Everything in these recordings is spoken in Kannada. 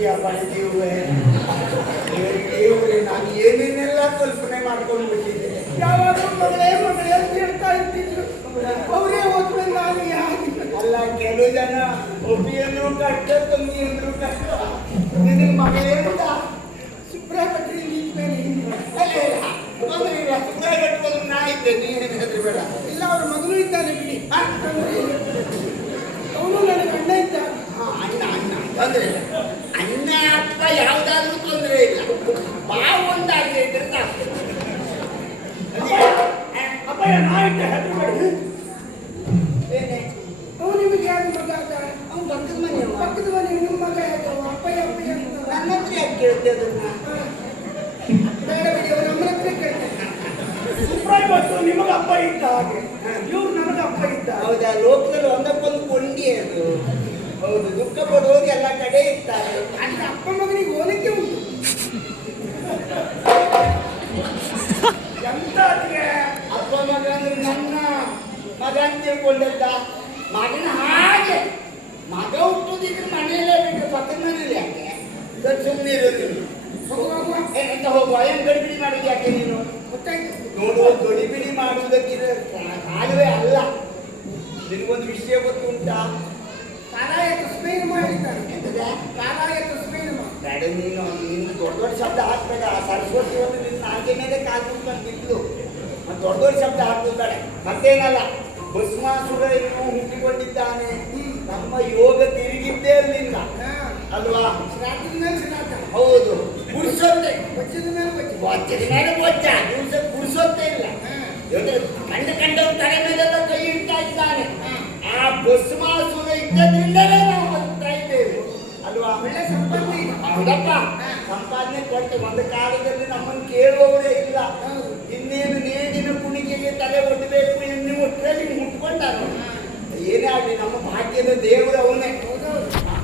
ಬಿಟ್ಟಿದೀಯ ಪಡೆದಿರುವೆ ದೇವರೇ, ನಾನು ಏನೇನೆಲ್ಲ ಕಲ್ಪನೆ ಮಾಡ್ಕೊಂಡು ಬಿಟ್ಟಿದ್ದೆ. ಯಾವಾಗಲೂ ಮಗಳೇ ಮಗಳೇ ಅಂತ ಹೇಳ್ತಾ ಇರ್ತಿದ್ರು. ಅವರೇ ಹೋದ್ಮೇಲೆ ನಾನು ಯಾಕೆ ಅಲ್ಲ, ಕೆಲವು ಜನ ಒಬ್ಬಿಯಂದ್ರು ಕಷ್ಟ, ತಂಗಿ ಅಂದ್ರು ಕಷ್ಟ. ನಿನಗೆ ಮಗಳೇ ಅಂತ ಸುಬ್ರಹ್ಮಣ್ಯ ನಿಂತ್ಮೇಲೆ ತೊಂದರೆ ಇಲ್ಲ. ಸುಮ್ಮನೆ ಕಟ್ಟುವುದು ನಾ ಇದ್ದೆ, ನೀನೇನಾದ್ರೂ ಬೇಡ. ಇಲ್ಲ, ಅವ್ರ ಮಗನೂ ಇದ್ದಾನೆ ಬಿಡಿ. ಅವನು ನನಗೆ ಅಣ್ಣ ಇದ್ದಾನೆ. ಅಣ್ಣ ಅಣ್ಣ ತೊಂದರೆ ಇಲ್ಲ. ಅಣ್ಣ ಅಪ್ಪ ಯಾವ್ದಾದ್ರೂ ತೊಂದರೆ ಇಲ್ಲ. ಬಾವು ಒಂದಾಗದೆ ಇದ್ರೆ ಸಾಕು. ಅಪ್ಪಯ್ಯ ನಾಯಿಟ್ಟ ಹೆದರಬೇಡಿ. ಏನೇ ಅವನು ನಿಮಗೆ ಯಾರು ಮಗ ಆದ? ಅವ್ನು ಪಕ್ಕದ ಮನೆಯವ. ಪಕ್ಕದ ಮನೆ ನಿಮ್ಮ ಮಗ ಯಾಕವ? ಅಪ್ಪಯ್ಯ ಅಪ್ಪಯ್ಯ ಅಂತ ನನ್ನ ಹತ್ರ ಯಾಕೆ ಕೇಳ್ತೆ ಅದನ್ನ? ಬೇಡ ಬಿಡಿ, ಅವ್ರು ನಮ್ಮ ಹತ್ರ ಕೇಳ್ತಾರೆ. ಸುಪ್ರಾಯ್ ಬಸ್ಸು ನಿಮಗೆ ಅಪ್ಪ ಇದ್ದ ಹಾಗೆ, ಇವ್ರು ನನಗೆ ಅಪ್ಪ ಇದ್ದ. ಹೌದಾ? ಲೋಕದಲ್ಲಿ ಒಂದಕ್ಕೊಂದು ಕೊಂಡಿ ಅದು. ಹೌದು, ದುಃಖ ಪಡುವುದು ಎಲ್ಲ ಕಡೆ ಇರ್ತಾರೆ. ಅಂದ್ರೆ ಅಪ್ಪ ಮಗನಿಗೆ ಹೋಲಿಕೆ ಉಂಟು. ಎಂತಕ್ಕೆ ಅಪ್ಪ ಮಗ ಅಂದ್ರೆ ನನ್ನ ಮಗ ಅಂತ ತಿಳ್ಕೊಂಡದ್ದ. ಮಗನ ಹಾಗೆ ಮಗ ಹುಟ್ಟುದಿದ್ರೆ ಮನೆಯಲ್ಲೇ ಬಿಟ್ಟು ಪಕ್ಕದ ಮನೇಲಿ ಯಾಕೆ ಸುಮ್ಮನೆ ಇರೋದಿಲ್ಲ. ಎಂತ ಹೋಗುವ, ಏನು ಗಡಿಬಿಡಿ ಮಾಡುದು ಯಾಕೆ ನೀನು? ಗೊತ್ತಾಯ್ತು. ನೋಡುವ, ಗಡಿಬಿಡಿ ಮಾಡುವುದಕ್ಕಿರೋ ಕಾಲವೇ ಅಲ್ಲ. ನಿನಗೊಂದು ವಿಷಯ ಗೊತ್ತುಂಟಾ? ಕಾಲಾಯ ತಸ್ಮೈನ ಮಾಡಿದ್ದಾನೆ. ಎಂತದ? ಕಾಲಾಯ ತಸ್ಮೈನ ಬೇಡ, ನೀನು ದೊಡ್ಡ ದೊಡ್ಡ ಶಬ್ದ ಹಾಕ್ಬೇಡ. ಸರಸ್ವತಿ ಒಂದು ನಿನ್ನ ನಾಲ್ಕೆ ಮೇಲೆ ಕಾಲು ಕುತ್ಕೊಂಡು ಬಿದ್ದು ದೊಡ್ಡ ದೊಡ್ಡ ಶಬ್ದ ಹಾಕೋದು ಬೇಡ. ಮತ್ತೇನಲ್ಲ, ಭಸ್ಮಾಸುರ ಇನ್ನೂ ಹುಟ್ಟಿಕೊಂಡಿದ್ದಾನೆ. ನಮ್ಮ ಯೋಗ ತಿರುಗಿದ್ದೇ ಅಲ್ಲಿಂದ ಅಲ್ವಾ? ಶ್ರಾದ್ದದ ಮೇಲೆ ಶ್ರಾದ್ದ. ಹೌದು, ಗುಡಿಸೋತ್ತೆ. ವಜ್ರದ ಮೇಲೆ ವಜ್ರ. ವಜ್ರದ ಮೇಲೆ ವಜ್ರ. ದಿವಸ ಗುಡಿಸೋತ್ತೇ ಇಲ್ಲ. ಕಂಡವ್ರ ತಲೆ ಮೇಲೆಲ್ಲ ಕೈ ಇಡ್ತಾ ಇದ್ದಾನೆ. ಆ ಭಸ್ಮಾಸುರ ಇದ್ದದ್ರಿಂದಲೇ ನಾವು ಬದುಕ್ತಾ ಇದ್ದೇವೆ ಅಲ್ವಾ? ಒಳ್ಳೆ ಸಂಪರ್ಕ ಇದೆ. ಹೌದಪ್ಪ, ಸಂಪಾದನೆ ಕೊಟ್ಟು ಒಂದು ಕಾಲದಲ್ಲಿ ನಮ್ಮನ್ನು ಕೇಳುವವರೇ ಇಲ್ಲ. ಇನ್ನೇನು ನೇಗಿನ ಕುಣಿಕೆಗೆ ತಲೆ ಒಡ್ಡಬೇಕು ಎನ್ನಿ ಮುಟ್ಟಲ್ಲಿ ಮುಟ್ಕೊಂಡಾನು. ಏನೇ ಆಗಲಿ, ನಮ್ಮ ಭಾಗ್ಯದ ದೇವರು ಅವನೇ.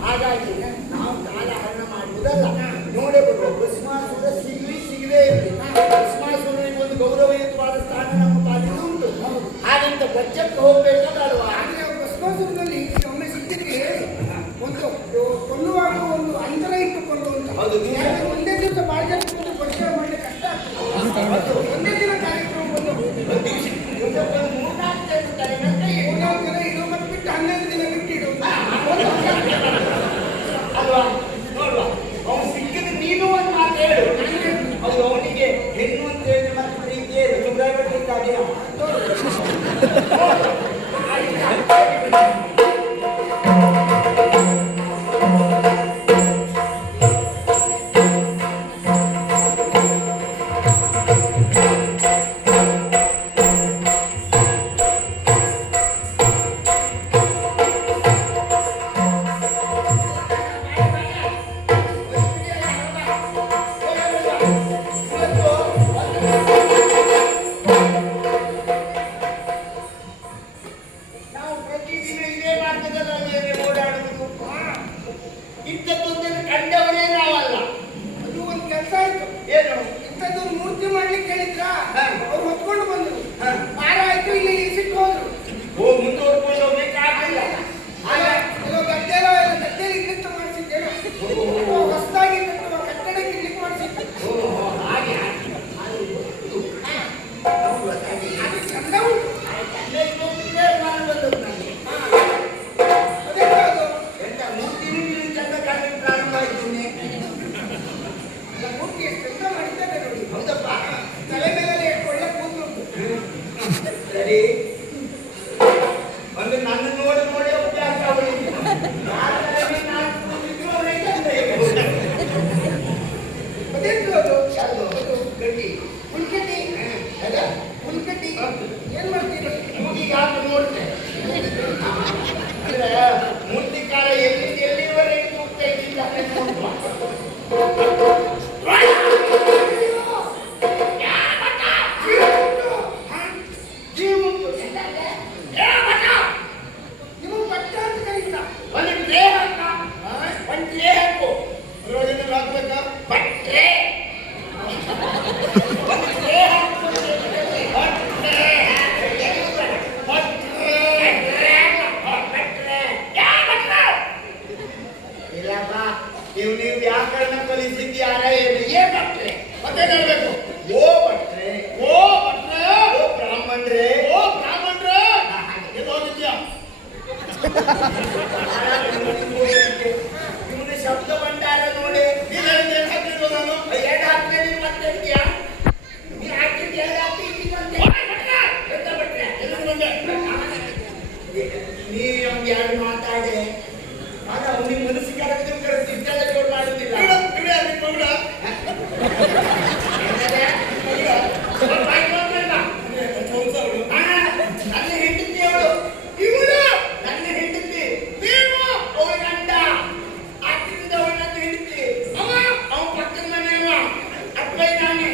ಹಾಗಾಗಿ ನಾವು ಕಾಲ ಹರಣ ಮಾಡುವುದಲ್ಲ. ನೋಡೇ ಬಿಡುವ, ಭಸ್ಮಾಸುರ ಸಿಗದೇ ಇರಲಿ. ಭಸ್ಮಾಸುರನಿಗೆ ಒಂದು ಗೌರವಯುತವಾದ ಸ್ಥಾನ ನಮ್ಮ ಪಾಲಿಗೆ ಉಂಟು. ಹಾಗಂತ ಬಚ್ಚಕ್ಕೆ ಹೋಗ್ಬೇಕಾದಲ್ವಾ? ಆದರೆ ಭಸ್ಮಾಸುರನಲ್ಲಿ ಒಮ್ಮೆ ಸಿಕ್ಕಿದ್ರೆ ಒಂದು ಕೊಲ್ಲುವಾಗ ಒಂದು ಅಂತರ ಇಟ್ಟುಕೊಳ್ಳುವಂತ. ಹೌದು. ಒಂದೇ ದಿವಸ ಭಾಳ ಜನ ಕೂತು ಪರಿಚಯ ಮಾಡಲಿಕ್ಕೆ ಕಷ್ಟ ಆಗ್ತದೆ. ಒಂದೇ ದಿನ ಕಾರ್ಯಕ್ರಮ ಬಂದು 3-4 ಜನ ಇಡೋ ಮತ್ತೆ ಬಿಟ್ಟು 11 ದಿನ ಬಿಟ್ಟು ಇಡೋದು. ಅಲ್ವಾ? ನೋಡುವ, ಅವನು ಸಿಕ್ಕಿದ್ರೆ ನೀನು ಒಂದು ಮಾತು ಹೇಳು. ಅದು ಅವನಿಗೆ ಹೆಣ್ಣು ಅಂತ ಹೇಳಿ ಮತ್ತೆ ಪ್ರೀತಿ ಸುಬ್ರಾಯ್ ಇಂಥದ್ದೊಂದನ್ನು ಕಂಡವರೇ ನಾವಲ್ಲ. ಅದು ಒಂದು ಕೆಲಸ ಆಯ್ತು. ಏನು? ಇಂಥದ್ದೊಂದು ಮೂರ್ತಿ ಮಾಡ್ಲಿಕ್ಕೆ ಹೇಳಿದ್ರ ಅವ್ರು ಹೊತ್ಕೊಂಡು ಬಂದ್ರು. ವಾರ ಆಯ್ತು, ಇಲ್ಲಿ ಇರಿಸಿಟ್ಟು ಹೋದ್ರು. ಮುಂದುವರ್ಕೊಂಡು ಹೋಗ್ಬೇಕಾಗಿಲ್ಲ. ಕೆಲವು ಗದ್ದೆಯಲ್ಲಿ ಇಲ್ಲಿಂದ ಮಾಡಿಸಿದ್ದೇನೆ. ಹೊಸದಾಗಿ ಕಟ್ಟುವ ಕಟ್ಟಡಕ್ಕೆ ಇಲ್ಲಿಗೆ ಮಾಡಿಸಿದ್ದು. ಹಾಗೆ ಅದು ಚಂದ ಉಂಟು. ಅದೇ ಅದು ಎಂತ ಮೂರ್ತಿ ಚಂದ ಕಾಣಲಿಕ್ಕೆ ಪ್ರಾರಂಭ ಆಯ್ತು. ಮೂರ್ತಿ ಎಷ್ಟು ಚಂದ ಮಾಡಿದ್ದಾರೆ ನೋಡಿ. ಹೌದಪ್ಪ. ತಲೆ ಮೇಲೆ ನೀವು ವ್ಯಾಕರಣ ಕಲಿಸಿದ್ಯಾರ ಏನು ಏ ಭಟ್ರೆ ಮತ್ತೆ ಹೇಳ್ಬೇಕು. ಓ ಭಟ್ರೆ ಓ ಭಟ್ರೆ, ಓ ಬ್ರಾಹ್ಮಣ್ರೆ ಓ ಬ್ರಾಹ್ಮಣ್ರೆ, ಎಲ್ಲಿ ಹೋಗಿದ್ಯಾ? ಇವನ ಶಬ್ದ ಭಂಡಾರ ನೋಡಿ ನೀನ್ ಹೇಳಿದ್ದು ಏನ್ ಹಾಕಿದ್ರು ನಾನು? ಎರಡು ಹಾಕ್ತೇನೆ ನೀನು ಮತ್ತೆ ಹೇಳ್ತೀಯಾ ನೀನು ಹಾಕಿದ್ದು ಎರಡು ಹಾಕ್ತೀನಿ ಮತ್ತೆ ಎಂತ ಭಟ್ರೆ ಎಲ್ಲಿಂದ ಬಂದೆ? ನೀವು ಅವ್ನು ಯಾರು ಮಾತಾಡೆ ಆಗ ಅವನಿಗೆ ಮನಸ್ಸಿಗೆ ಇಷ್ಟೆಲ್ಲ ಜೋರು ಮಾಡುತ್ತಿಲ್ಲ ಬಿಡು, ಅಲ್ಲಿ ಮಗುಡ. ನನ್ನ ಹೆಂಡತಿ ಅವಳು ಇವಳು ನನ್ನ ಹೆಂಡತಿ ನೀವು ಅವಳ ಗಂಡ ಆಕಿಂದ ಅವಳು ನನ್ನ ಹೆಂಡತಿ ಅವ ಪಕ್ಕದ ಮನೆಯವ ಅಪ್ಪೈ ನಾನೇ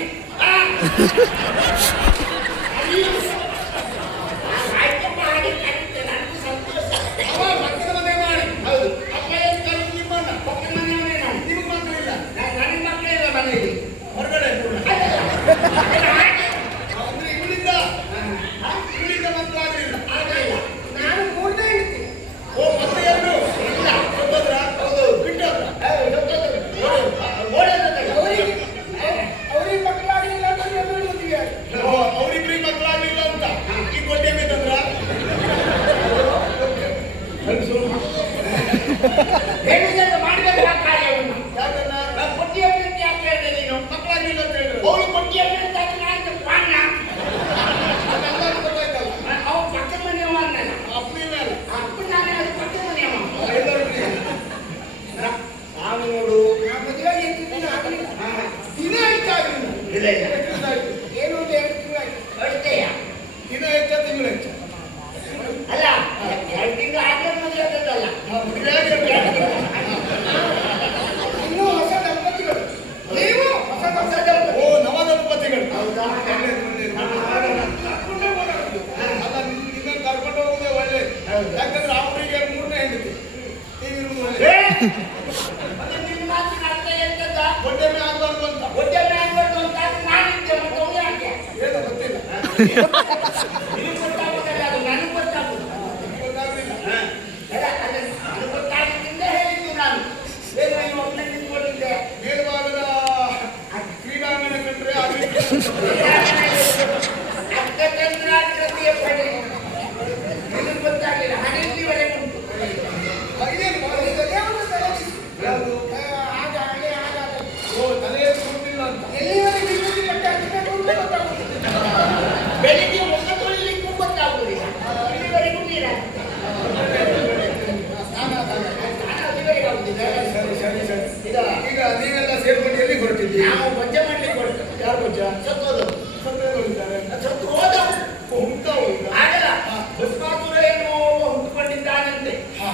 ಆಯ್ತಪ್ಪ ಹಾಗೆ ಕರೀತೆ ನನಗೂ ಸಂತೋಷ ಅವ ಪಕ್ಕದ ಮನೆ ಮಾಡಿ. ಹೌದು ಅಪ್ಪ ಏನ್ ಕರೀತು ನಿಮ್ಮನ್ನ? ಪಕ್ಕದ ಮನೆಯವನೇ ನಾನು ನಿಮ್ಗೆ ಮಾತ್ರ ಇಲ್ಲ. ನನಗೆ ಮಕ್ಕಳಿಲ್ಲ ಮನೆಯಲ್ಲಿ ಹೊರಗಡೆ ಕೂಡ. ಹಾಗೆ ಅಂದ್ರೆ ಇವಳಿಂದ ಮಕ್ಕಳಾಗ್ಲಿಲ್ಲ. ಆಗಲಿಲ್ಲ ನಾನು ಮೂರನೇ ಹೇಳ್ತೀನಿ. ಓ ಮತ್ತೆ ಎರಡು ಇಲ್ಲ ಹೋದ್ರ? ಹೌದು ಬಿಟ್ಟೋದ್ರ? ಅವರಿಗೆ ಅವರಿಗೆ ಮಕ್ಕಳಾಗಲಿಲ್ಲ ಅಂತ ಎಲ್ಲರೂ ಮದುವೆ ಆಗಿ. ಓ ಅವ್ರಿಬ್ರಿಗೆ ಮಕ್ಕಳಾಗ್ಲಿಲ್ಲ ಅಂತ ಈ ಗೊಡ್ಡೆ ಬೇಕಂದ್ರ? ಹೇಳುವುದನ್ನು ಮಾಡಬೇಕು ಆ ಕಾರ್ಯವನ್ನು ಯಾಕನ್ನ? ನಾನು ಕೊಟ್ಟಿಯನ್ನು ಯಾಕೆ ಹೇಳಿದೆ ನೀನು ಮಕ್ಕಳಾಗ್ಲಿಲ್ಲ ಅಂತ ಹೇಳಿದ್ರು. ಅವಳು ಕೊಟ್ಟಿಯನ್ನು ನಾನು ಪಾಣ್ಣ ಅದೆಲ್ಲ ಗೊತ್ತಾಯ್ತಲ್ಲ. ಅವನು ಪಕ್ಕದ ಮನೆಯವ ಅನ್ನಲ್ಲ ಅಪ್ಪನೇ ಮೇಲೆ ಅಪ್ಪ ನಾನೇ ಅದು ಪಕ್ಕದ ಮನೆಯವ ಎಲ್ಲರೂ ನಾನು ನೋಡು ನಾ ಮದುವೆ ಆಗಿ ಎಂಟು ದಿನ ಆಗಲಿಲ್ಲ. ದಿನ ಹೆಚ್ಚಾಗ್ಲಿಲ್ಲ. ಇಲ್ಲ ಇಲ್ಲ ಎಷ್ಟು ದಿವಸ ಆಯ್ತು? ಏನು ಒಂದು 2 ತಿಂಗಳಾಯ್ತು. ಅಳ್ತೆಯ ದಿನ ಹೆಚ್ಚ ತಿಂಗಳು ಹೆಚ್ಚ. ಅಲ್ಲ 2 ತಿಂಗಳು ಆದ್ಮೇಲೆ ಮದುವೆ ಆದದ್ದಲ್ಲ ಮದುವೆ ಆಗಿ ಇನ್ನೂ ಹೊಸ ದಂಪತಿಗಳು. ನೀವು ಹೊಸ ಹೊಸ ದಂಪತಿ. ಓ ನವ ದಂಪತಿಗಳು. ಹೌದಾ ಕರ್ಕೊಂಡೇ ಓಡಾಡುದು. ಅಲ್ಲ ನಿನ್ನ ಕರ್ಕೊಂಡು ಹೋಗುದೇ ಒಳ್ಳೆ. ಯಾಕಂದ್ರೆ ಅವರಿಗೆ ಮೂರನೇ ಹೆಂಡತಿ ನೀವಿರುವುದು ಒಳ್ಳೆ. ಏ! ಮತ್ತೆ ನಿನ್ನ ಮಾತಿನ ಅರ್ಥ ಎಂತದ ಗೊಡ್ಡೆ ಮೇಲೆ ಆಗ್ಬಾರ್ದು ಅಂತ ಒಟ್ಟೆ ಮ್ಯಾನ್ಬಾರ್ದು ಅಂತ ನಾನಿದ್ದೆ ಮತ್ತೆ ಅವ್ನು ಯಾಕೆ ಏನೋ ಗೊತ್ತಿಲ್ಲ. ನಿನಗೆ ಗೊತ್ತಾಗೋದಲ್ಲ ಅದು ನನಗೆ ಗೊತ್ತಾಗೋದು ಗೊತ್ತಾಗ್ಲಿಲ್ಲ. ಅಲ್ಲ ಅದನ್ನು ನನಗೆ ಗೊತ್ತಾಗಿದ್ದರಿಂದ ಹೇಳಿದ್ದು ನಾನು ಏನು ನೀವು ಒಬ್ಬನೇ ನಿಂತ್ಕೊಂಡಿದ್ದೆ ಮೇಲ್ಭಾಗದ ಕ್ರೀಡಾಂಗಣ ಕಂಡ್ರೆ ಅಲ್ಲಿ ಅರ್ಥತಂತ್ರಾಕೃತಿಯ ಪಡೆ ನಿನಗೆ ಗೊತ್ತಾಗಲಿಲ್ಲ ಹಣೆಯವರೆಗೆ ಉಂಟು ಇದೇನು ಮಾಡಿ? ಅದೇ ಒಂದು ತಲೆಬಿಸಿ. ಯಾವುದು? ಆಗ ಹಳೆ ಆಗಾಗ ಓ ತಲೆಯಲ್ಲಿ ಕೂತಿಲ್ಲ ಅಂತ. ಎಲ್ಲಿವರೆಗೆ ವಿಭೂತಿ ಬಟ್ಟೆ ಹಾಕಬೇಕು ಅಂತ ಗೊತ್ತಾಗುತ್ತದೆ. ಬೆಳಿಗ್ಗೆ ಮುಖ ತೊಳಿಲಿಕ್ಕೂ ಗೊತ್ತಾಗುವುದಿಲ್ಲ ಇಲ್ಲಿವರೆಗೂ ನೀರಾಗುತ್ತೆ ಸ್ನಾನ ಆದಾಗ. ನಾನು ಅಲ್ಲಿವರೆಗೆ ಆಗುದಿಲ್ಲ ಸರಿ ಸರಿ ಸರಿ. ಇದಲ್ಲ ಈಗ ನೀವೆಲ್ಲ ಸೇರ್ಕೊಂಡು ಎಲ್ಲಿ ಹೊರಟಿದ್ದೀರಿ? ನಾವು ಬೊಜ್ಜೆ ಮಾಡ್ಲಿಕ್ಕೆ ಹೊರಟು ಯಾರು ಗೊಜ್ಜ? ಸತ್ತೋದು ಸತ್ತೋಗಿದ್ದಾರೆ. ಸತ್ತು ಹೋದವು ಹುಟ್ಟವು ಈಗ. ಆಗಲ್ಲ ಭಸ್ಮಾಸುರ ಏನೋ ಹುಟ್ಟುಕೊಂಡಿದ್ದಾನಂತೆ ಹಾ.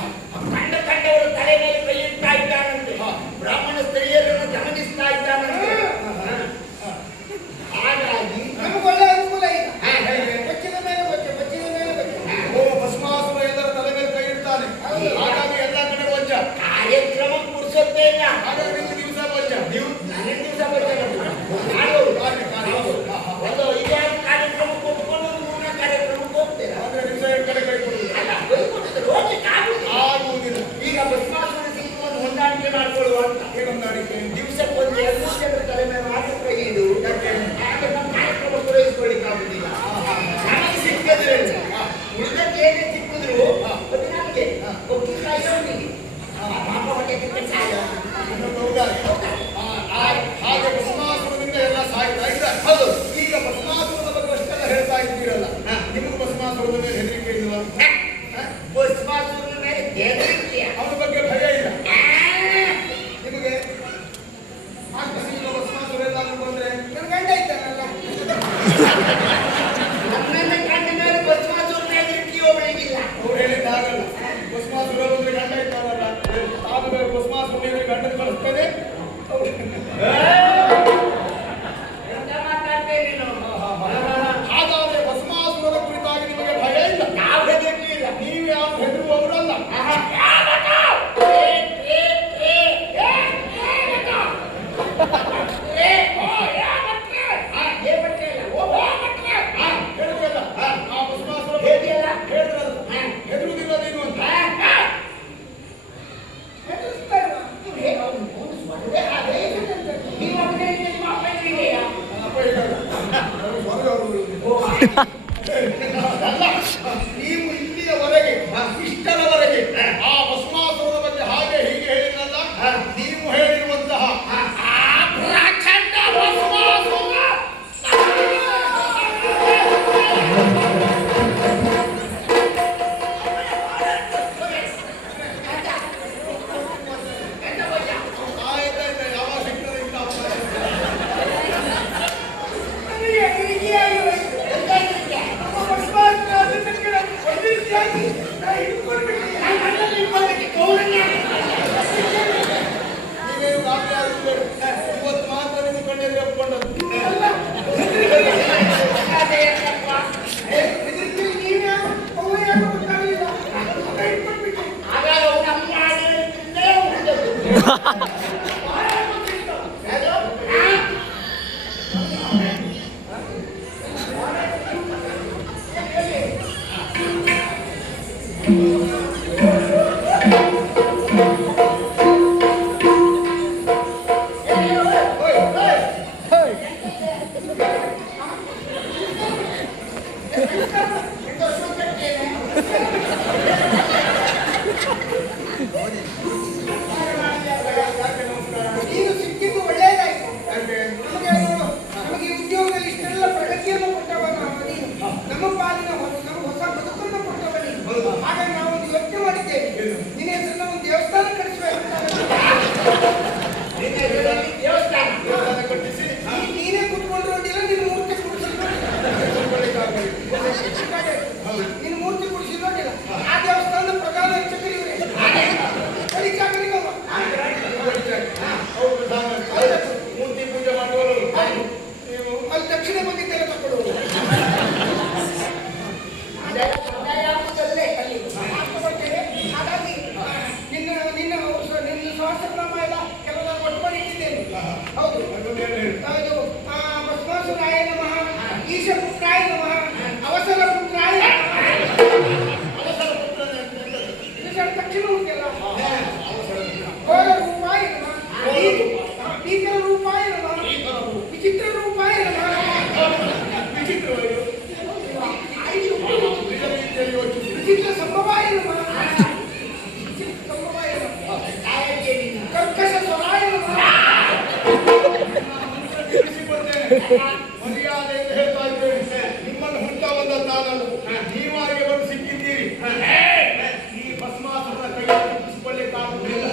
ಕಂಡವರು ತಲೆ ಮೇಲೆ ಕೈ ಇಡ್ತಾ ಇದ್ದಾನಂತೆ ಬ್ರಾಹ್ಮಣ ಸ್ತ್ರೀಯರನ್ನು ಗಮನಿಸ್ತಾ ಇದ್ದಾನಂತೆ ಹಾಗಾಗಿ ನಮಗೆ ಒಳ್ಳೆ ಅನುಕೂಲ ಈಗ. ಹೇಗೆ? ಬಚ್ಚಿದ ಮೇಲೆ ಬಚ್ಚೆ, ಬಚ್ಚಿದ ಮೇಲೆ ಬಚ್ಚೆ. ಓ ಭಸ್ಮಾಸುರ ಎಲ್ಲರ ತಲೆ ಮೇಲೆ ಕೈ ಇಡ್ತಾನೆ. ಹಾಗಾಗಿ ಎಲ್ಲ ಕಡೆ ವಜ್ಜ. ಕಾರ್ಯಕ್ರಮ ಪುರುಷತ್ತೇ ಇಲ್ಲ ಹಾಗಾಗಿ ನಿಮ್ಗೆ ದಿವಸ ವಜ್ಜ. ನೀವು ನನಗೆ ದಿವಸ ಬರ್ತೇನೆ ಮಾಡೋರು ಒಂದು ಐದಾರು ಕಾರ್ಯಕ್ರಮಕ್ಕೆ ಹೋಗ್ಕೊಂಡು ಒಂದು 3ನೇ ಕಾರ್ಯಕ್ರಮಕ್ಕೆ ಹೋಗ್ತೇನೆ ಆದ್ರೆ ದಿವಸ ಎರಡು ಕಡೆ ಕೈ ಕೊಡುವುದು ಅಲ್ಲ ಹೋಗ್ಬಿಟ್ಟಿದ್ರೆ ಹೋಗ್ಲಿಕ್ಕೆ ಆಗುದಿಲ್ಲ ಆಗುವುದಿಲ್ಲ. ಈಗ ಭಸ್ಮಾಸುರ ಸಿಕ್ಕುವ ಮರ್ಯಾದೆ ಅಂತ ಹೇಳ್ತಾ ಇದ್ದೇನೆ. ನಿಮ್ಮನ್ನು ಹುಟ್ಟ ಬಂದ ನಾನಲ್ಲ, ನೀವಾಗೆ ಬಂದು ಸಿಕ್ಕಿದ್ದೀರಿ. ಈ ಭಸ್ಮಾಸುರನ ಕೈಯಲ್ಲಿ ತಪ್ಪಿಸಿಕೊಳ್ಳಿಕ್ಕಾಗುವುದಿಲ್ಲ.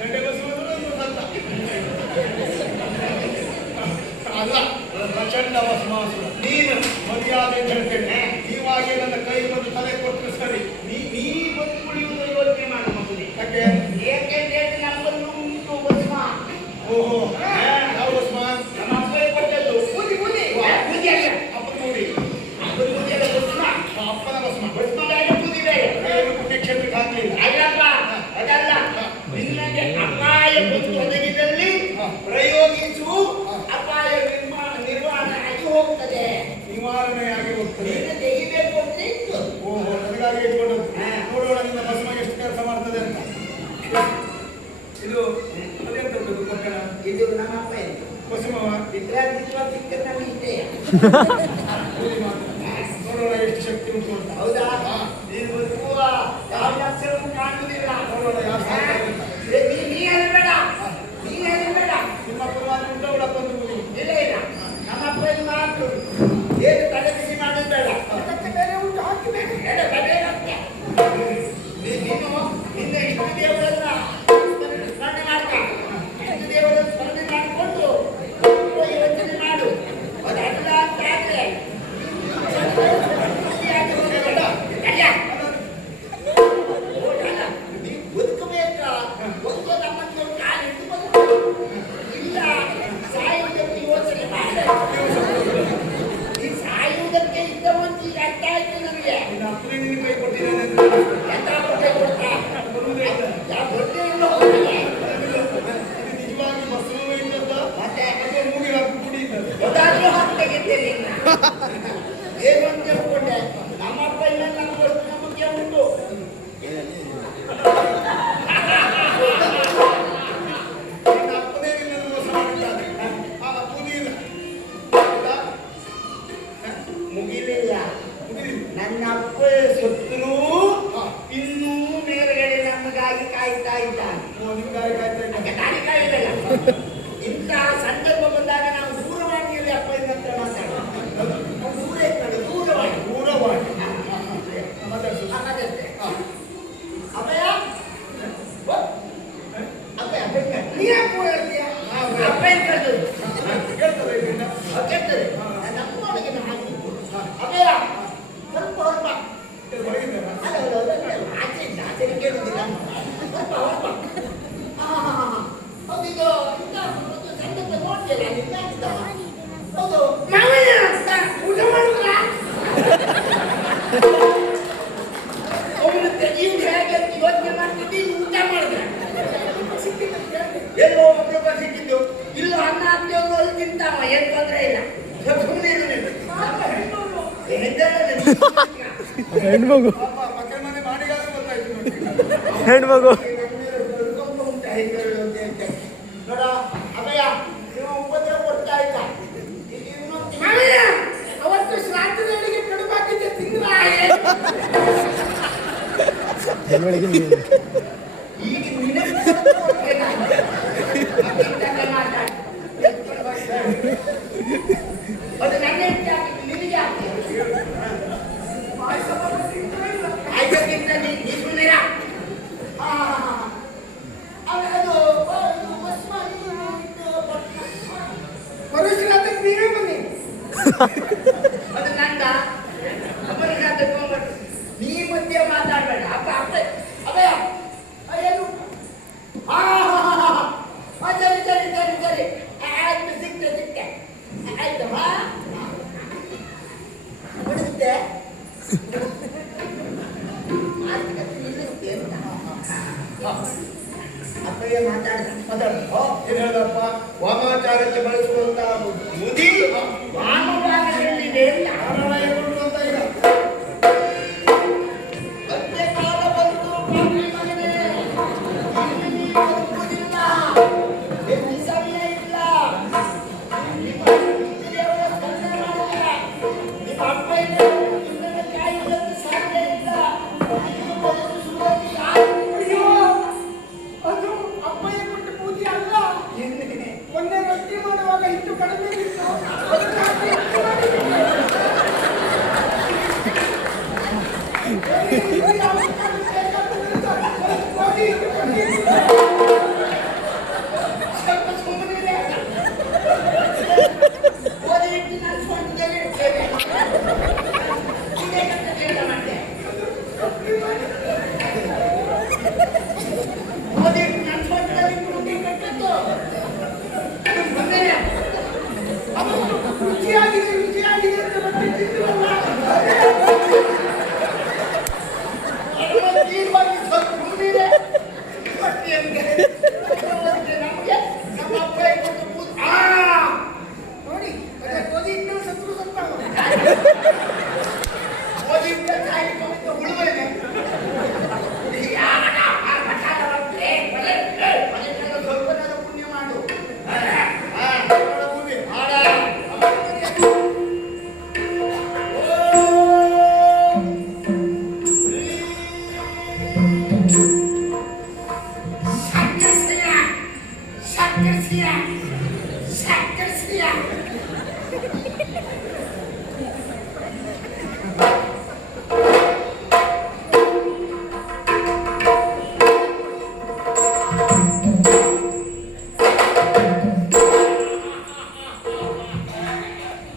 ಗಂಟೆ ಬಸವನ ಸಂತ ಅಲ್ಲ, ಪ್ರಚಂಡ ಭಸ್ಮಾಸುರ. ನೀನು ಮರ್ಯಾದೆ ಅಂತ ಹೇಳ್ತೇನೆ. ನೀವಾಗೆ ನನ್ನ ಕೈ ಬಂದು ತಲೆ ಕೊಟ್ಟರೆ ಸರಿ. ನೀ ಬಂದು ಕುಡಿಯುವುದು ಯೋಚನೆ ಮಾಡು ಮಗುವೆ. ಯಾಕೆ? ಏಕೆಂದ್ರೆ ನಮ್ಮನ್ನು ಉಂಟು ಭಸ್ಮ. ಓಹೋ, ಯಾವ ಭಸ್ಮ? ನಮ್ಮ ಅಪ್ಪನಿಗೆ ಕೊಟ್ಟದ್ದು. ಬೂದಿ ಅಲ್ಲ. ಅಪ್ಪನ ನೋಡಿ, ಅಪ್ಪನ ಬೂದಿ ಅಲ್ಲ, ಭಸ್ಮ. ಅಪ್ಪನ ಭಸ್ಮ. ಭಸ್ಮ ಬೇರೆ, ಬೂದಿ ಬೇರೆ. ಏನು ಪುಣ್ಯಕ್ಷೇತ್ರಕ್ಕೆ ಹಾಕ್ಲಿಲ್ಲ. ಅಲ್ಲಪ್ಪ, ಅದಲ್ಲ. ನಿನ್ನಗೆ ಅಪಾಯ ಬಂದು ಒದಗಿದಲ್ಲಿ ಪ್ರಯೋಗಿಸು, ಅಪಾಯ ನಿರ್ವಹಣೆ ಆಗಿ ಹೋಗ್ತದೆ. ನಿವಾರಣೆಯಾಗಿ ಹೋಗ್ತದೆ. ನೀನು ತೆಗಿಬೇಕು ಅಂತ ಇತ್ತು. ಓಹೋ, ನನಗಾಗಿ ಇಟ್ಕೊಂಡದ್ದು. ನೋಡೋಣ ನಿನ್ನ ಭಸ್ಮ ಎಷ್ಟು ಕೆಲಸ ಮಾಡ್ತದೆ ಅಂತ. ಇದು ಅದೆಂತದ್ದು ಪಕ್ಕಣ? ಇದು ನಮ್ಮ ಅಪ್ಪ ಎಂದು ಭಸ್ಮವ ಚಿತ್ರ ಚಿಕ್ಕ ನಮಗೆ ಇಷ್ಟೇ. ನೋಡೋಣ ಎಷ್ಟು ಶಕ್ತಿ ಉಂಟು ಅಂತ. ಹೌದಾ? ನೀನು ಬದುಕುವ ಯಾವ ಅಕ್ಷರವೂ ಕಾಣುವುದಿಲ್ಲ. ನೋಡೋಣ ಯಾವ ಸಾಧ್ಯ ಅಂತ. ನೀ ಹೇಳಬೇಡ, ನೀ ಹೇಳಬೇಡ. ನಿಮ್ಮ ಪರವಾಗಿ ಉಂಟ ಉಡಕ್ಕೊಂದು ಗುರಿ. ಇಲ್ಲ ಇಲ್ಲ, ನಮ್ಮ ಅಪ್ಪ ಇದು ಮಾತು ಏನು ತಲೆ ಬಿಸಿ ಮಾಡೋದು ಬೇಡ. ಅದಕ್ಕೆ ಬೇರೆ ಉಂಟು ಹಾಕಬೇಕು. ಬೇಡ ಬೇಡ ಅಂತ. ನೀನು ನಿನ್ನ ಇಷ್ಟ ದೇವರನ್ನ ಸ್ಮರಣೆ ಮಾಡ್ತಾ, ಇಷ್ಟ ದೇವರನ್ನು ಸ್ಮರಣೆ ಮಾಡಿಕೊಂಡು ಯೋಚನೆ ಮಾಡು. ಅದಲ್ಲ ಅಂತ ಆದ್ರೆ ನೀವು ಬದುಕಬೇಕ. ಒಂದು ನಮ್ಮನ್ನು ಕಾಲಿಟ್ಟು ಬದುಕು. ಇಲ್ಲ ಸಾಯುವುದಕ್ಕೆ ಯೋಚನೆ ಮಾಡಿ. ಈ ಸಾಯುವುದಕ್ಕೆ ಇದ್ದವಂತ ಈಗ ಅರ್ಥ ಆಯ್ತು ನನಗೆ. ನಿನ್ನ ಅಪ್ಪನೇ ನಿನ್ನ ಕೈ ಕೊಟ್ಟಿದ್ದಾನೆ ಅಂತ. ಎಂತ ಬಟ್ಟೆ ಕೊಡ್ತಾ? ಬರುವುದೇ ಇಲ್ಲ. ಯಾವ ಬಟ್ಟೆ ಇಲ್ಲ ಹೋಗ್ತದೆ. ಇದು ನಿಜವಾಗಿ ಬಸವ ಇದ್ದದ್ದ? ಮತ್ತೆ ಅಥವಾ ಮೂಗಿನ ಹಾಕಿ ಪುಡಿ ಇದ್ದದ್ದು? ಗೊತ್ತಾದ್ರೂ ಹಾಕ್ತಾಗಿದ್ದೆ ನಿನ್ನ. ಏನು ಅಂತ ತಿಳ್ಕೊಂಡೆ? ನಮ್ಮಪ್ಪ ಇಲ್ಲ, ನಮಗಷ್ಟು ನಂಬಿಕೆ ಉಂಟು. ನಿನ್ನ ಅಪ್ಪನೇ ನಿನ್ನನ್ನು ಮೋಸ ಮಾಡಿದ್ದಾನೆ. ಆ ಪುಡಿ ಇಲ್ಲ. ಹೌದಾ? ಮುಗಿಲಿಲ್ಲ. ಮುಗಿದಿದೆ. ನನ್ನ ಅಪ್ಪ ಸತ್ರು ಇನ್ನೂ ಮೇಲ್ಗಡೆ ನಮಗಾಗಿ ಕಾಯ್ತಾ ಇದ್ದಾನೆ. ಓ, ನಿಮ್ಗಾಗಿ ಕಾಯ್ತಾ ಇದ್ದ. ಅದಕ್ಕೆ ದಾರಿ ಕಾಯಿಲ್ಲ. ಇಂತಹ ಸಂದರ್ಭ ಬಂದಾಗ ನಾವು ದೂರವಾಣಿಯಲ್ಲಿ ಅಪ್ಪ ಇನ್ನ ಹತ್ರ ಮಾತಾಡೋಣ. ನಾವು ದೂರ ಇಟ್ಕೊಂಡು ದೂರವಾಣಿ ದೂರವಾಣಿ. ಮಾತಾಡ್ಸು. ಅದಷ್ಟೇ. ಅಪ್ಪಯ್ಯ ಅಪ್ಪಯ್ಯ ನೀ ಯಾಕೆ ಓಡಾಡ್ತೀಯ? ಅಪ್ಪ ಏನ್ ಕರೆದು ಕೇಳ್ತದೆ ಇದರಿಂದ? ಕೆಟ್ಟದೆ ನಮ್ಮ ಒಳಗೆ ಅಪ್ಪಯ್ಯ ಸ್ವಲ್ಪ ಹೊರಬ. ಹೊರಗಿದ್ದಾರಾ? ಆಚೆಯಿಂದ ಆಚೆಗೆ ಕೇಳುದಿಲ್ಲ. ಸ್ವಲ್ಪ ಹೊರಬ. ಹೌದು, ಇದು ಒಂದು ಸಂದರ್ಭ ನೋಡ್ತೀಯಲ್ಲ, ನಿನ್ನ ಅಂತ. ಹೌದು, ಮಾವಯ್ಯ ಅಂತ ಊಟ ಮಾಡುದ್ರಾ? ಅವನು ತೆಗೆಯುವುದು ಹೇಗೆ ಅಂತ ಯೋಚನೆ ಮಾಡ್ತಿದ್ದಿ, ಊಟ ಮಾಡಿದ್ರೆ ಎಲ್ಲೋ ಒಬ್ಬೊಬ್ಬ ಸಿಕ್ಕಿದ್ದು. ಇಲ್ಲ ಅನ್ನ ಹಾಕ್ತೇವ್ರು ಅಲ್ಲಿ ತಿಂತಾವ, ಏನ್ ತೊಂದ್ರೆ ಇಲ್ಲ. ಸುಮ್ಮನೆ ಇರು ನೀನು. ಹೆಣ್ಮಗು ಪಾಪ ಮಕ್ಕಳ ಮನೆ ಮಾಡಿಗಾದ್ರೂ ಗೊತ್ತಾಯ್ತು ನೋಡಿ. ಹೆಣ್ಮಗು ನೋಡ ಅಭಯ, ನೀವು ಉಪದ್ರವ ಕೊಡ್ತಾ ಇಲ್ಲ. ಮಾವಯ್ಯ ಅವತ್ತು ಶ್ರಾದ್ದದ ಅಡಿಗೆ ಕಡುಬು ಹಾಕಿದ್ದೆ ತಿಂದ್ರಾ? ಈಗ ನಿನಗೆ ಮಾತಾಡಿ ಅದು ನನ್ನ ಹೆಂಡತಿ ಹಾಕಿದ್ದು, ನಿನಗೆ ಹಾಕಿ ಆಯ್ತಕ್ಕಿಂತ ನೀ ಸುಮ್ಮನಿರ. ಅದು ಭಸ್ಮ ಪರಶುರಾಮಕ್ಕೆ ನೀವೇ ಬನ್ನಿ. ಅದು ನಂದ ನೀ ಮಧ್ಯೆ ಮಾತಾಡಬೇಡ. ಅಪ್ಪ ಅಪ್ಪ ಅಭಯ ಏನು? ಸರಿ ಸರಿ ಸರಿ ಸರಿ ಆಯ್ತು, ಸಿಕ್ತೆ ಸಿಕ್ತೆ ಆಯ್ತಮ್ಮ. ಹೊಡಿಸುತ್ತೆ ನಿಲ್ಲಿಸುತ್ತೆ ಅಂತ ಅಪ್ಪಯ್ಯ ಮಾತಾಡ. ಏನ್ ಹೇಳ್ದಪ್ಪ? ವಾಮಾಚಾರಕ್ಕೆ ಬಳಸುವಂತಹ ಮುದಿ ವಾಮಭಾಗದಲ್ಲಿದೆ ಅಂತ. ಆರಾಮಾಗಿಕೊಂಡು ಅಂತ ಈಗ ಅಂತ್ಯಕಾಲ ಬಂತು ಪಾಪಿ ಮಗನೇ. ಇನ್ನು ನೀ ಬದುಕುವುದಿಲ್ಲ. ಹೆಚ್ಚು ಸಮಯ ಇಲ್ಲ. ನಿಮ್ಮ ದೇವರ ಸ್ಮರಣೆ ಮಾಡಿಲ್ಲ. ನಿಮ್ಮ ಅಪ್ಪ ನಿನ್ನನ್ನು ಕಾಯುವುದಕ್ಕೆ ಸಾಧ್ಯ ಇಲ್ಲ. ನೀನು ಚಟ್ನಿ ಮಾಡುವಾಗ ಹಿಟ್ಟು ಕಡಿಮೆ ಇತ್ತು ಅದನ್ನ ಹಾಕಿ ಹಿಟ್ಟು ಮಾಡಿದ್ದೀನಿ. ಬೇರೆ ಯಾವ್ದು ಬೇಕಾದ್ರೆ ಸ್ವಲ್ಪ ಗೋಧಿ ಹಿಟ್ಟು ಕೊಡಿ. ಸ್ವಲ್ಪ ಸುಮ್ಮನಿರೆ. ಗೋಧಿ ಹಿಟ್ಟಿನ ಸ್ವಂತದಲ್ಲಿ ಇರ್ತೇವೆ. ಇದೇ ಕಥೆ ಕೇಳ ಮತ್ತೆ. ಗೋಧಿ ಹಿಟ್ಟಿನ ಸ್ವಂತದಲ್ಲಿ ಇಟ್ಕೊಂಡು ಕಟ್ಟದ್ದು. ಅದು ಬಂದರೆ ಅದು ರುಚಿಯಾಗಿದೆ ರುಚಿಯಾಗಿದೆ ಅಂತ ಮತ್ತೆ ತಿಂದಿರಲ್ಲ. ತೀರ್ಮಾನ ಸ್ವಲ್ಪ ಸುಮ್ಮನಿರೆ. ಪಟ್ಟಿ ಅಂದ್ರೆ ನಮಗೆ ನಮ್ಮ ಅಪ್ಪ ಕೊಟ್ಟು ನೋಡಿ ಅದೇ ಗೋಧಿ ಹಿಟ್ಟು ಸತ್ರು ಸತ್ತಾವ. ಗೋಧಿ ಹಿಟ್ಟ ಕಾಯಿ ಕೊಟ್ಟು ಉಳುವೇನೆ. ಸ್ವಲ್ಪ ಪುಣ್ಯ ಮಾಡು. ಭೂಮಿ ಆಡ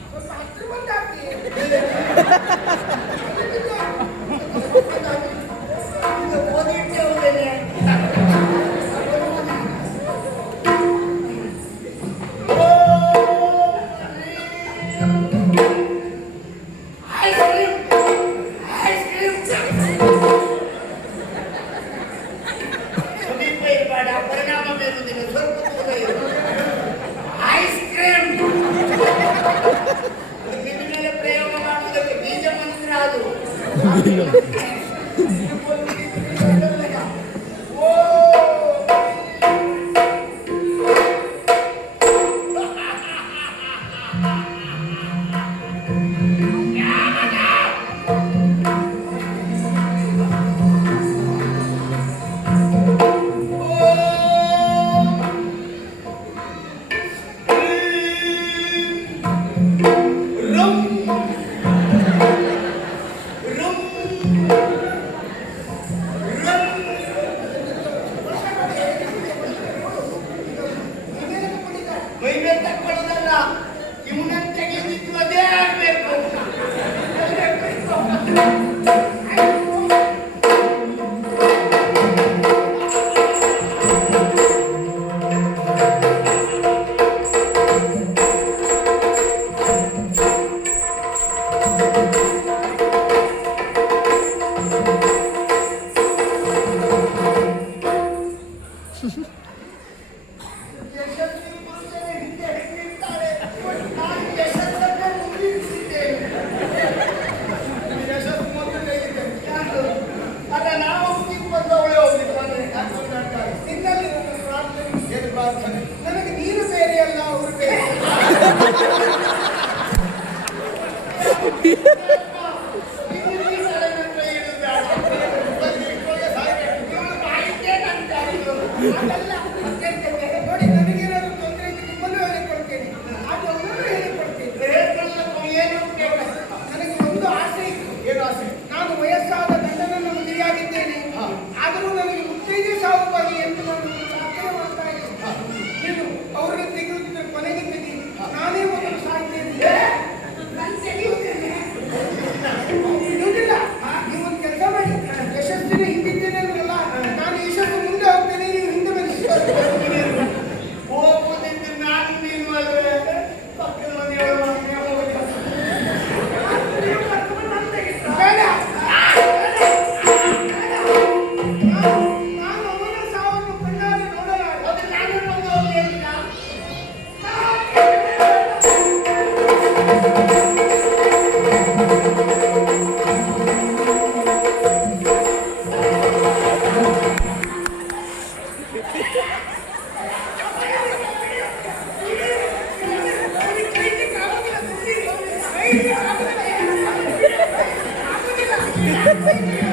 ಸ್ವಲ್ಪ ಹತ್ತಿರ ಬಂದು ಹಾಕಿ. ಗೋಧಿ ಹಿಟ್ಟೆ ಹೋದೇನೆ. ಸಮೀಪ ಇರಬೇಡ, ಪರಿಣಾಮ ಬೀರುವುದಿಲ್ಲ. ಸ್ವಲ್ಪ ದೂರ ಇರು. ಐಸ್ ಕ್ರೀಮ್ ನಿನ್ನ ಮೇಲೆ ಪ್ರಯೋಗ ಮಾಡುವುದಕ್ಕೆ ಬೀಜ ಮಂತ್ರ ಅದು. ಓ ಮೈಮೇಲೆ ತಕ್ಕೊಳ್ಳೋದಲ್ಲ, ಇವನನ್ನು ತೆಗೆದಿದ್ದು ಅದೇ ಆಗ್ಬೇಕು. ಯಶಸ್ವಿ ಪುರುಷರೇ ಹಿಂದೆ ಹಿಡಿದಿರ್ತಾರೆ. ನಾನು ಯಶಸ್ಸನ್ನೇ ಮುಂದಿರಿಸಿದ್ದೇನೆ. ಯಶಸ್ಸು ಮೊದಲೇ ಇದೆ. ಯಾರು? ಅಲ್ಲ, ನಾವು ಹುಡುಕಿ ಬಂದವಳೆ ಹೋಗಿದ್ದಾನೆ. ನಿನ್ನಲ್ಲಿ ನನ್ನ ಪ್ರಾರ್ಥನೆ. ಏನು ಪ್ರಾರ್ಥನೆ? ನನಗೆ ನೀರು ಬೇರೆ ಅಲ್ಲ ಅವರು ಬೇರೆ. ಇನ್ನು ಈ ಸಲ ನನ್ನ ಕೈ ಹಿಡಿದು ಬೇಡ. ಬಂದು ಇಟ್ಕೊಳ್ಳೆ ಸಾಯ್ಬೇಕು. ಇವಳು ಬಾಯಿದ್ದೇ ನನ್ನ ತಾಯಿಗಳು. ಅದಲ್ಲ, ಮತ್ತೆಂತಕ್ಕೆ? ನೋಡಿ ನನಗೇನಾದ್ರು ತೊಂದರೆ ಇದ್ದು ನಿಮ್ಮನ್ನು ಹೇಳಿಕೊಡ್ತೇನೆ ಆಗ ಅವನನ್ನು ಹೇಳಿಕೊಡ್ತೇನೆ. ಹೇಳ್ಕೊಳ್ಳೋದು ಏನು ಬೇಕು? ನನಗೆ ಒಂದು ಆಸೆ ಇತ್ತು. ಏನು ಆಸೆ? ನಾನು ವಯಸ್ಸಾದ ಗಂಡನನ್ನು ಮದುವೆಯಾಗಿದ್ದೇನೆ. ಆದರೂ ನನಗೆ ಮುತ್ತೈದೆ ಸಾವು ಬರಲಿ ಎಂದು ನಾನು ಪ್ರಾರ್ಥನೆ ಮಾಡ್ತಾ ಇದ್ದೆ. ನೀನು ಅವರನ್ನು ತೆಗೆಯುತ್ತಿದ್ದರೆ ಕೊನೆಗೆ ತೆಗಿ, ನಾನೇ ಮೊದಲು ಸಾಯ್ತೇನೆ. ನಾನು ತೆಗೆಯುತ್ತೇನೆ. ಇರುವುದಿಲ್ಲ. ನೀವೊಂದು ಕೆಲಸ ಮಾಡಿ, ಯಶಸ್ಸಿನ ಹಿಂದಿದ್ದೇನೆ ಅಂದ್ರಲ್ಲ, ನಾನು ಯಶಸ್ಸು ಮುಂದೆ ಹೋಗ್ತೇನೆ, ನೀವು ಹಿಂದೆ ಬನ್ನಿ. ಹೋಗುವುದಿದ್ದು ನಾನು ನೀನು ಅಲ್ವೇ? ಪಕ್ಕದ ಮನೆಯವರು ಮನೆ ಹೋಗಿ ನೀವು ಕರ್ಕೊಂಡು ನಾನು ತೆಗಿತಾ? ಬೇಡ. ನಾನು ಅವನ ಸಾವನ್ನು ಕಣ್ಣಾರೆ ನೋಡಲಾರೆ. ಅದು ನಾನು ಬಂದು ಹೋಗಲಿಲ್ಲ. ಆಗುದಿಲ್ಲ.